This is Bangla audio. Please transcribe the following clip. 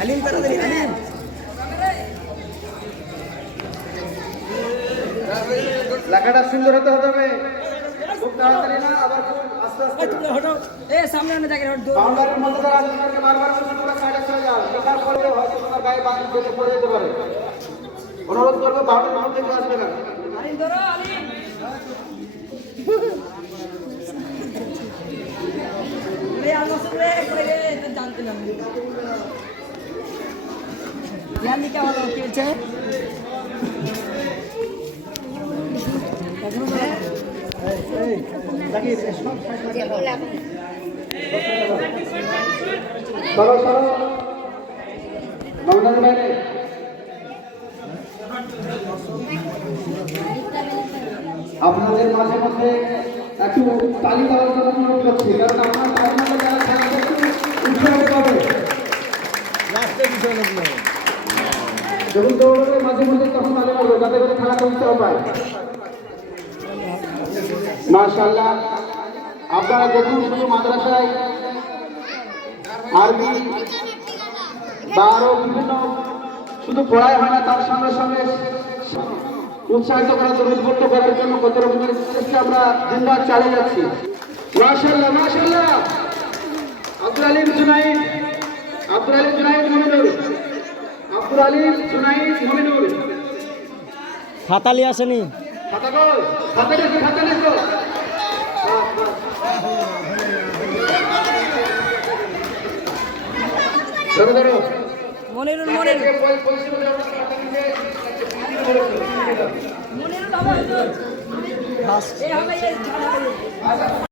Alim, taruh dari লাগাটা সুন্দর হতে হবে। খুব তাড়াতাড়ি না আবার খুব আস্তে আস্তে। হটো এ সামনে আনে জায়গা হটো বাউন্ডারির মধ্যে যারা আছে বারবার বলছি তোমরা সাইডে চলে যাও। লেখার পরে হয়তো তোমার গায়ে বাদ পড়ে যেতে পারে। অনুরোধ করব বাউন্ডারির মধ্যে কেউ আসবে না। ধরো জানতে চলো চলো বাউন্ডারি বাইরে আপনাদের মাঝে মধ্যে একটু তালি দেওয়ার জন্য অনুরোধ করছি কারণ আপনার আপনাদের যারা উৎসাহ পাবে। যখন দৌড়বে মাঝে মধ্যে তখন তালি মারবে যাতে করে খেলা করতে পায় মাশাআল্লাহ, আপনারা দেখুন শুধু মাদ্রাসায় আরবি বা আরও বিভিন্ন শুধু পড়াই হয় না, তার সঙ্গে সঙ্গে উৎসাহিত করার জন্য, উদ্বুদ্ধ করার জন্য কত রকমের চেষ্টা আমরা দিনরাত চালিয়ে যাচ্ছি। মাশাআল্লাহ মাশাআল্লাহ। আব্দুল আলিম জুনাইদ, আব্দুল আলিম জুনাইদ মমিনুর আব্দুল আলিম জুনাইদ মমিনুর ফাতালি আসেনি। খাতা কই খাতা দেখো খাতা দেখো ধরো ধরো মনিরুল মনিরুল মনিরুল হবে